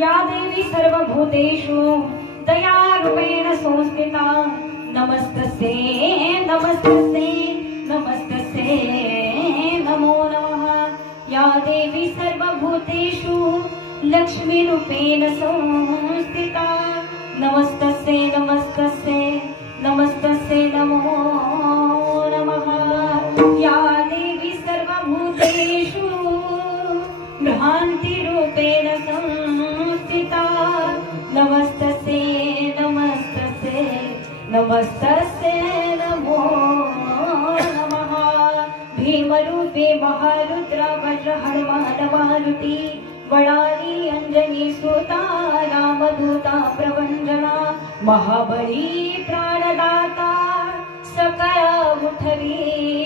या देवी सर्वभूतेषु दयारूपेण संस्थिता नमस्तस्यै नमस्तस्यै नमस्तस्यै नमो नमः। या देवी सर्वभूतेषु लक्ष्मीरूपेण संस्थिता नमस्तस्यै नमस्तस्यै नमस्तस्यै नमो नमः। या देवी सर्वभूतेषु भ्रान्तिरूपेण संस्थिता नमस्तस्यै नमस्तस्यै नमस्तस्यै नमो नमः। भीमरूपे महारुद्र वज्र हनुमान मारुति वडाली अंजनी सुता रामदूता प्रवंजना महाबली प्राणदाता सकळ उठवी